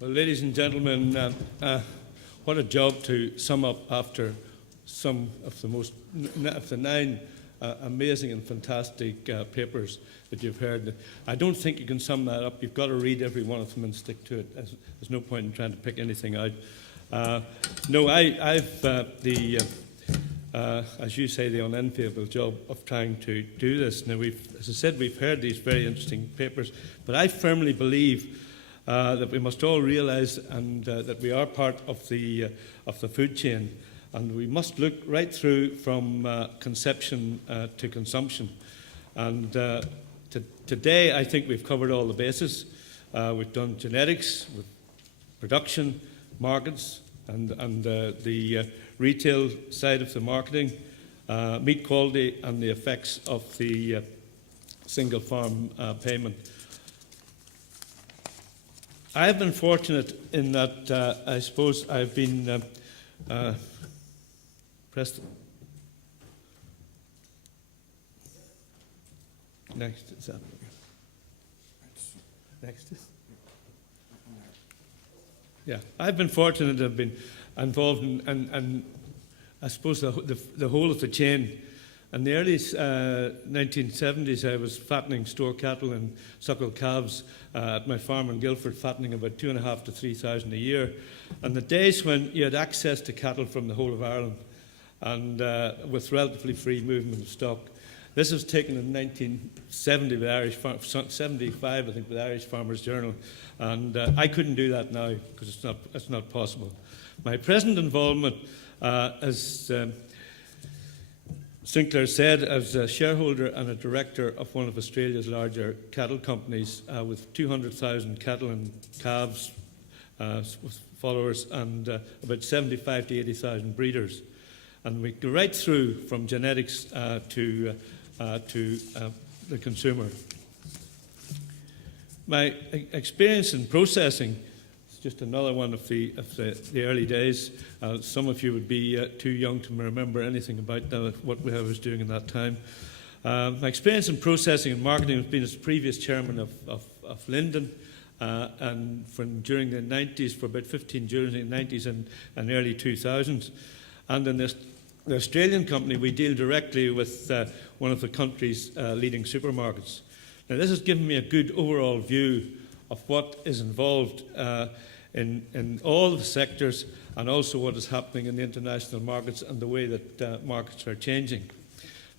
Well, ladies and gentlemen, what a job to sum up after some of the nine amazing and fantastic papers that you've heard. I don't think you can sum that up. You've got to read every one of them and stick to it. There's no point in trying to pick anything out. I've as you say, the unenviable job of trying to do this. Now, as I said, we've heard these very interesting papers, but I firmly believe that we must all realise and that we are part of the food chain, and we must look right through from conception to consumption. And today, I think we've covered all the bases. We've done genetics, with production, markets, and the retail side of the marketing, meat quality, and the effects of the single farm payment. I have been fortunate in that I suppose I've been pressed. Next is that. Next. Yeah, I've been fortunate to have been involved in, and I suppose the whole of the chain. In the early 1970s, I was fattening store cattle and suckle calves at my farm in Guildford, fattening about 2,500 to 3,000 a year. And the days when you had access to cattle from the whole of Ireland and with relatively free movement of stock. This was taken in 1970 with 75, I think, with Irish Farmers Journal, and I couldn't do that now because it's not possible. My present involvement, as Sinclair said, as a shareholder and a director of one of Australia's larger cattle companies with 200,000 cattle and calves with followers and about 75 to 80,000 breeders. And we go right through from genetics to the consumer. My experience in processing is just another one of the early days. Some of you would be too young to remember anything about what I was doing in that time. My experience in processing and marketing has been as previous chairman of Linden, and during the 90s, for about 15 during the 90s and early 2000s. And in the Australian company, we deal directly with one of the country's leading supermarkets. Now, this has given me a good overall view of what is involved in all the sectors, and also what is happening in the international markets and the way that markets are changing.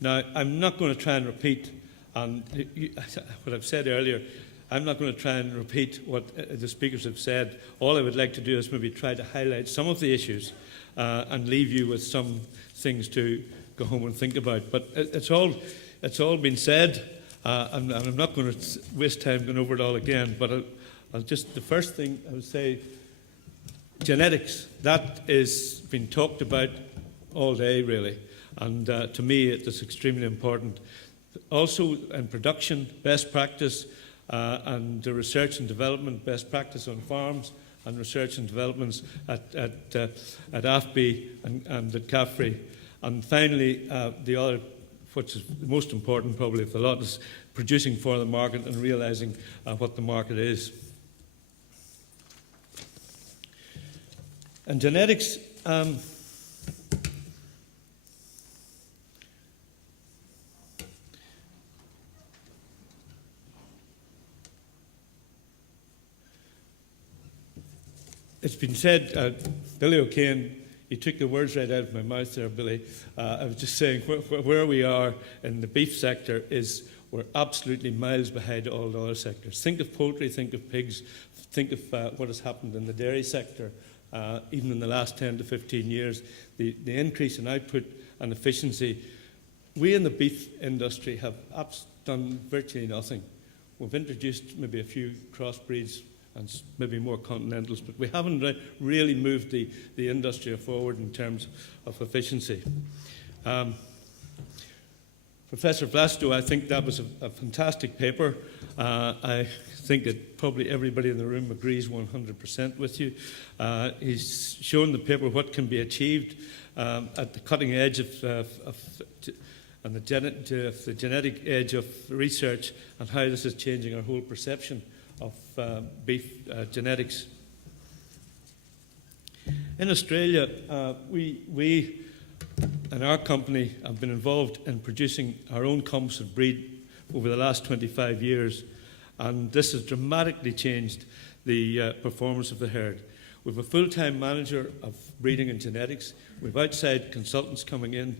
Now, I'm not going to try and repeat what I've said earlier. I'm not going to try and repeat what the speakers have said. All I would like to do is maybe try to highlight some of the issues and leave you with some things to go home and think about. But it's all been said, and I'm not going to waste time going over it all again. But the first thing I would say, genetics. That is been talked about all day, really, and to me it is extremely important. Also, in production, best practice, and the research and development, best practice on farms, and research and developments at AFBI and at CAFRE. And finally, the other, which is the most important probably of the lot, is producing for the market and realising what the market is. And genetics, it's been said, Billy O'Kane, you took the words right out of my mouth there, Billy. I was just saying where we are in the beef sector is we're absolutely miles behind all the other sectors. Think of poultry, think of pigs, think of what has happened in the dairy sector, even in the last 10 to 15 years, the increase in output and efficiency. We in the beef industry have done virtually nothing. We've introduced maybe a few crossbreeds and maybe more continentals, but we haven't really moved the industry forward in terms of efficiency. Professor Vlasto, I think that was a fantastic paper. I think that probably everybody in the room agrees 100% with you. He's shown the paper what can be achieved at the cutting edge and the genetic edge of research, and how this is changing our whole perception of beef genetics. In Australia, we and our company have been involved in producing our own composite breed over the last 25 years, and this has dramatically changed the performance of the herd. We have a full-time manager of breeding and genetics. We have outside consultants coming in,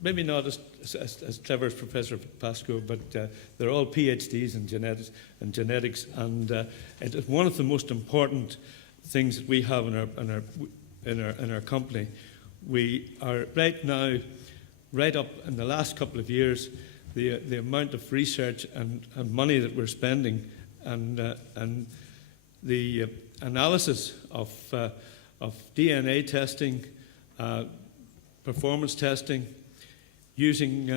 maybe not as clever as Professor Pascoe, but they're all PhDs in genetics, and it is one of the most important things that we have in our company. We are right now, right up in the last couple of years, the amount of research and money that we're spending, and the analysis of DNA testing, performance testing, using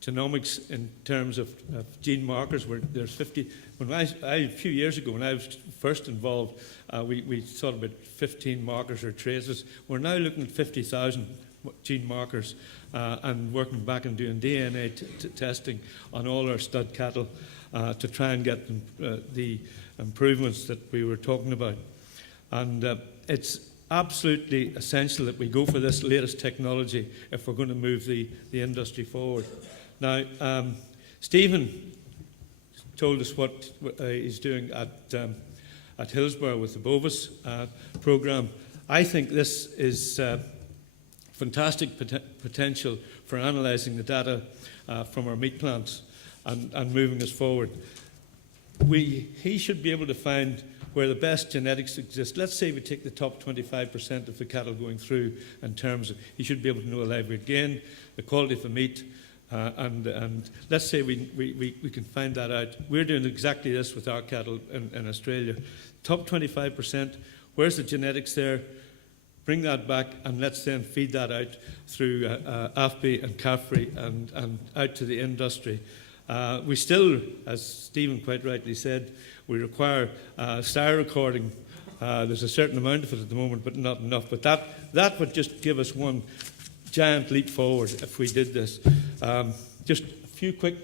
genomics in terms of gene markers. Where there's 50. A few years ago, when I was first involved, we thought about 15 markers or traces. We're now looking at 50,000 gene markers and working back and doing DNA testing on all our stud cattle to try and get the improvements that we were talking about. And it's absolutely essential that we go for this latest technology if we're going to move the industry forward. Now, Stephen told us what he's doing at Hillsborough with the Bovis programme. I think this is fantastic potential for analysing the data from our meat plants and moving us forward. He should be able to find where the best genetics exist. Let's say we take the top 25% of the cattle going through in terms of, he should be able to know a live weight gain, the quality of the meat, and let's say we can find that out. We're doing exactly this with our cattle in Australia. Top 25%, where's the genetics there? Bring that back and let's then feed that out through AFBI and CAFRI and out to the industry. We still, as Stephen quite rightly said, we require sire recording. There's a certain amount of it at the moment, but not enough. But that would just give us one giant leap forward if we did this. Just a few quick.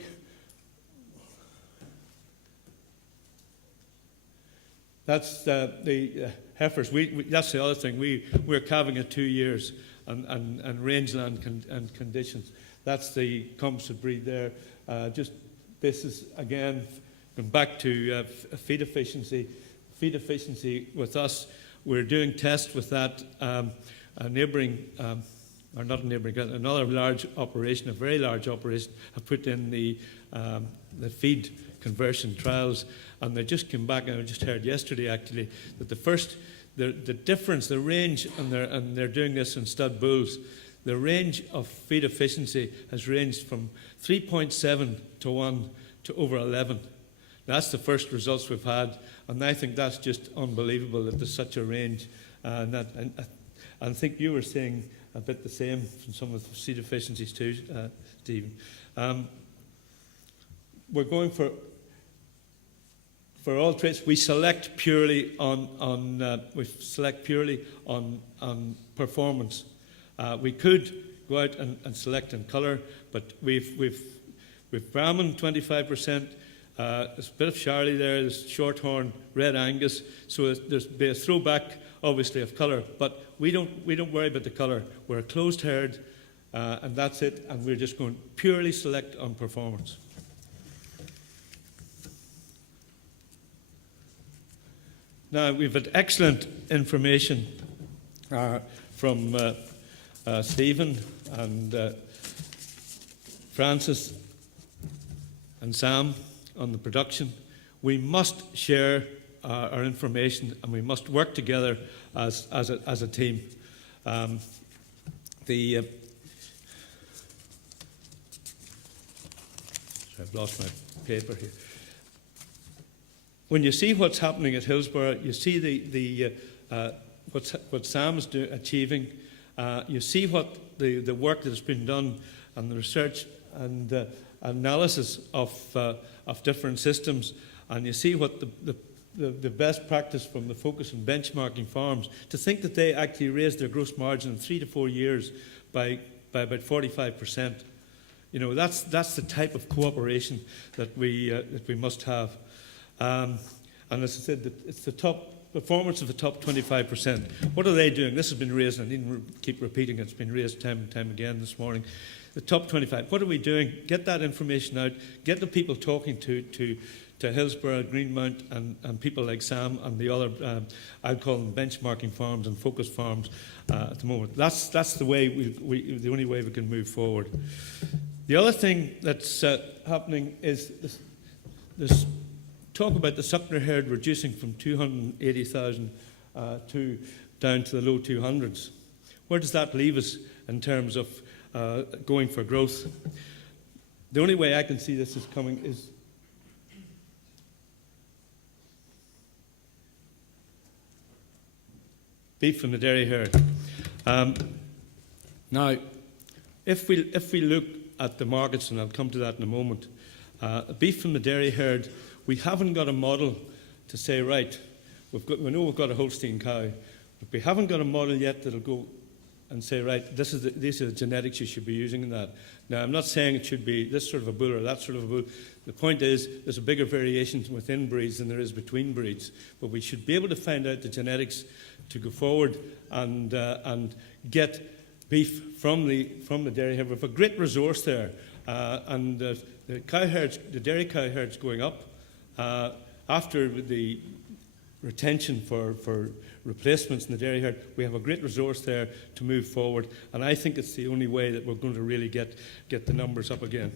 That's the heifers. That's the other thing. We're calving at 2 years and rangeland and conditions. That's the composite breed there. This is again going back to feed efficiency. Feed efficiency with us. We're doing tests with that another large operation, a very large operation, have put in the feed conversion trials, and they just came back, and I just heard yesterday actually that the difference, the range, and they're doing this in stud bulls, the range of feed efficiency has ranged from 3.7 to 1 to over 11. That's the first results we've had, and I think that's just unbelievable that there's such a range. And I think you were saying a bit the same from some of the seed efficiencies too, Stephen. We're going for all traits. We select purely on performance. We could go out and select in colour, but we've Brahman 25%. There's a bit of Charlie there. There's Shorthorn, Red Angus. So there's a throwback, obviously, of colour, but we don't worry about the colour. We're a closed herd, and that's it. And we're just going purely select on performance. Now we've had excellent information from Stephen and Francis and Sam on the production. We must share our information, and we must work together as a team. Sorry, I've lost my paper here. When you see what's happening at Hillsborough, you see what Sam's achieving. You see what the work that has been done and the research and analysis of different systems, and you see what the best practice from the focus on benchmarking farms, to think that they actually raised their gross margin in 3 to 4 years by about 45%. You know, that's the type of cooperation that we must have. And as I said, it's the top performance of the top 25%. What are they doing? This has been raised, and I needn't keep repeating it. It's been raised time and time again this morning. The top 25. What are we doing? Get that information out. Get the people talking to Hillsborough, Greenmount, and people like Sam and the other, I'd call them benchmarking farms and focus farms at the moment. That's the way the only way we can move forward. The other thing that's happening is this talk about the suckler herd reducing from 280,000 to down to the low 200s. Where does that leave us in terms of going for growth? The only way I can see this is coming is beef from the dairy herd. Now, if we look at the markets, and I'll come to that in a moment, beef from the dairy herd, we haven't got a model to say, right, we know we've got a Holstein cow, but we haven't got a model yet that'll go and say, right, these are the genetics you should be using in that. Now, I'm not saying it should be this sort of a bull or that sort of a bull. The point is, there's a bigger variation within breeds than there is between breeds. But we should be able to find out the genetics to go forward and get beef from the dairy herd. We have a great resource there, and the dairy cow herds going up after the retention for replacements in the dairy herd. We have a great resource there to move forward, and I think it's the only way that we're going to really get the numbers up again.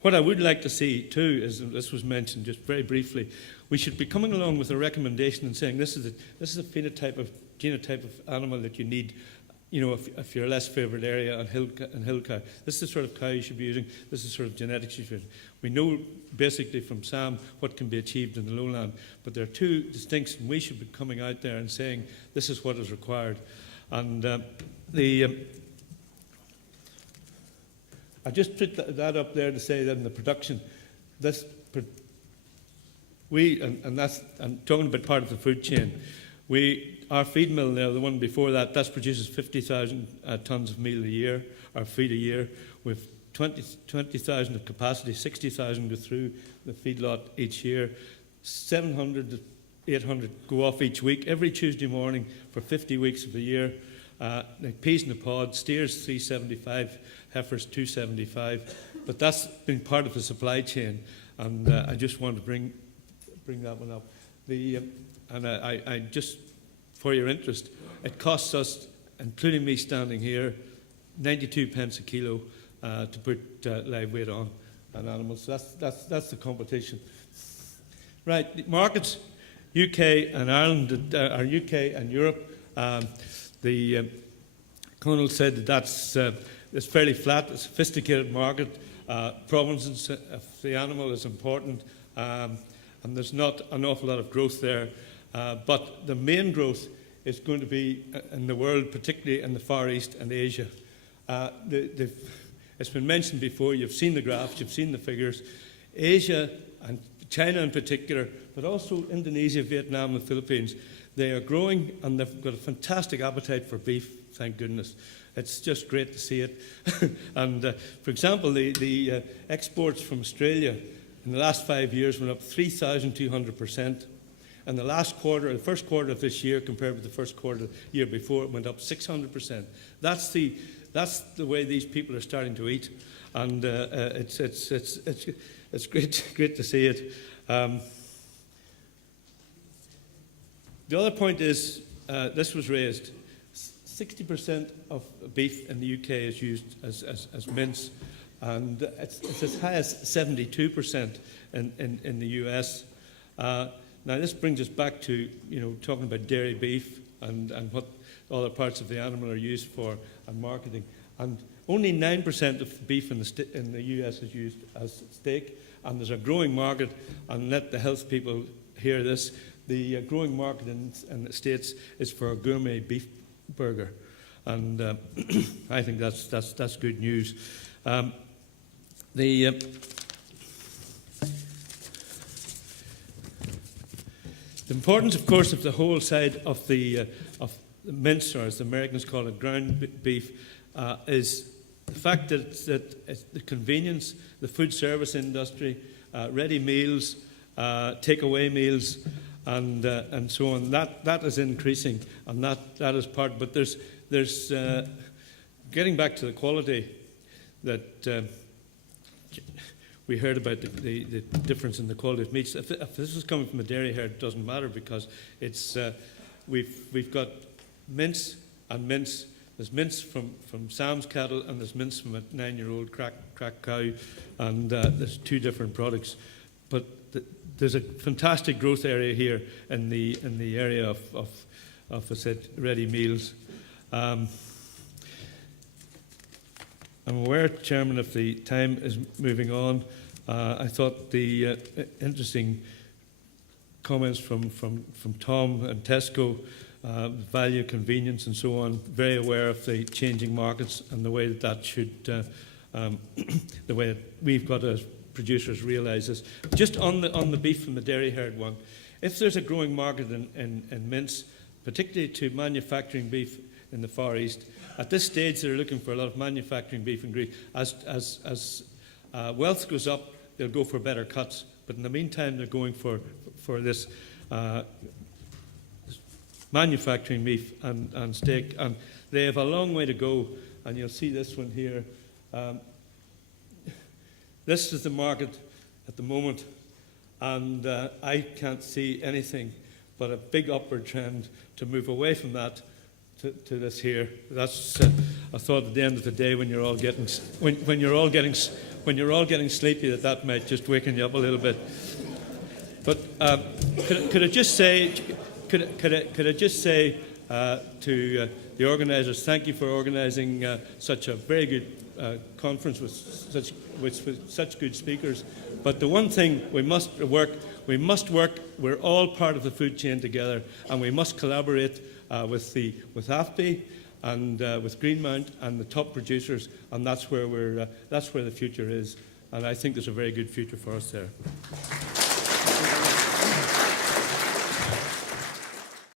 What I would like to see too is, and this was mentioned just very briefly, we should be coming along with a recommendation and saying this is a genotype of animal that you need. You know, if you're a less favoured area and hill cow, this is the sort of cow you should be using. This is the sort of genetics you should. We know basically from Sam what can be achieved in the lowland, but there are two distincts, and we should be coming out there and saying this is what is required. And I just put that up there to say that in the production, I'm talking about part of the food chain. Our feed mill now, the one before that produces 50,000 tonnes of meal a year, or feed a year, with 20,000 of capacity, 60,000 go through the feedlot each year. 700 to 800 go off each week, every Tuesday morning for 50 weeks of the year. Like peas in the pod, steers 375, heifers 275, but that's been part of the supply chain, and I just want to bring that one up. I just, for your interest, it costs us, including me standing here, 92 pence a kilo to put live weight on an animal. So that's the competition. Right, the markets, UK and Ireland, or UK and Europe. The Colonel said that's it's fairly flat, a sophisticated market. Provenance of the animal is important, and there's not an awful lot of growth there. But the main growth is going to be in the world, particularly in the Far East and Asia. It's been mentioned before, you've seen the graphs, you've seen the figures. Asia, and China in particular, but also Indonesia, Vietnam and the Philippines, they are growing and they've got a fantastic appetite for beef, thank goodness. It's just great to see it. And for example, the exports from Australia in the last 5 years went up 3,200%. And the first quarter of this year compared with the first quarter of the year before, it went up 600%. That's the way these people are starting to eat, and it's great to see it. The other point is, this was raised, 60% of beef in the UK is used as mince, and it's as high as 72% in the US. Now this brings us back to talking about dairy beef and what other parts of the animal are used for and marketing. And only 9% of beef in the US is used as steak, and there's a growing market, and let the health people hear this, the growing market in the States is for a gourmet beef burger, and I think that's good news. The importance, of course, of the whole side of the mince, or as the Americans call it, ground beef, is the fact that it's the convenience, the food service industry, ready meals, takeaway meals, and so on. That is increasing, and that is part. But there's getting back to the quality that we heard about the difference in the quality of meats. If this is coming from a dairy herd, it doesn't matter, because it's we've got mince and mince. There's mince from Sam's cattle, and there's mince from a 9-year-old crack cow, and there's two different products. But there's a fantastic growth area here in the area of I said, ready meals. I'm aware, Chairman, if the time is moving on. I thought the interesting comments from Tom and Tesco, value, convenience, and so on. Very aware of the changing markets and the way that should, the way that we've got as producers realise this. Just on the beef from the dairy herd one, if there's a growing market in mince, particularly to manufacturing beef in the Far East, at this stage they're looking for a lot of manufacturing beef and Greece. As wealth goes up, they'll go for better cuts. But in the meantime, they're going for this manufacturing beef and steak, and they have a long way to go. And you'll see this one here. This is the market at the moment, and I can't see anything but a big upward trend to move away from that to this here. That's I thought at the end of the day, when you're all getting when you're all getting sleepy, that might just waken you up a little bit. But could I just say to the organisers, thank you for organising such a very good conference with such good speakers. But the one thing we must work. We're all part of the food chain together, and we must collaborate with AFBI and with Greenmount and the top producers, and that's where the future is. And I think there's a very good future for us there.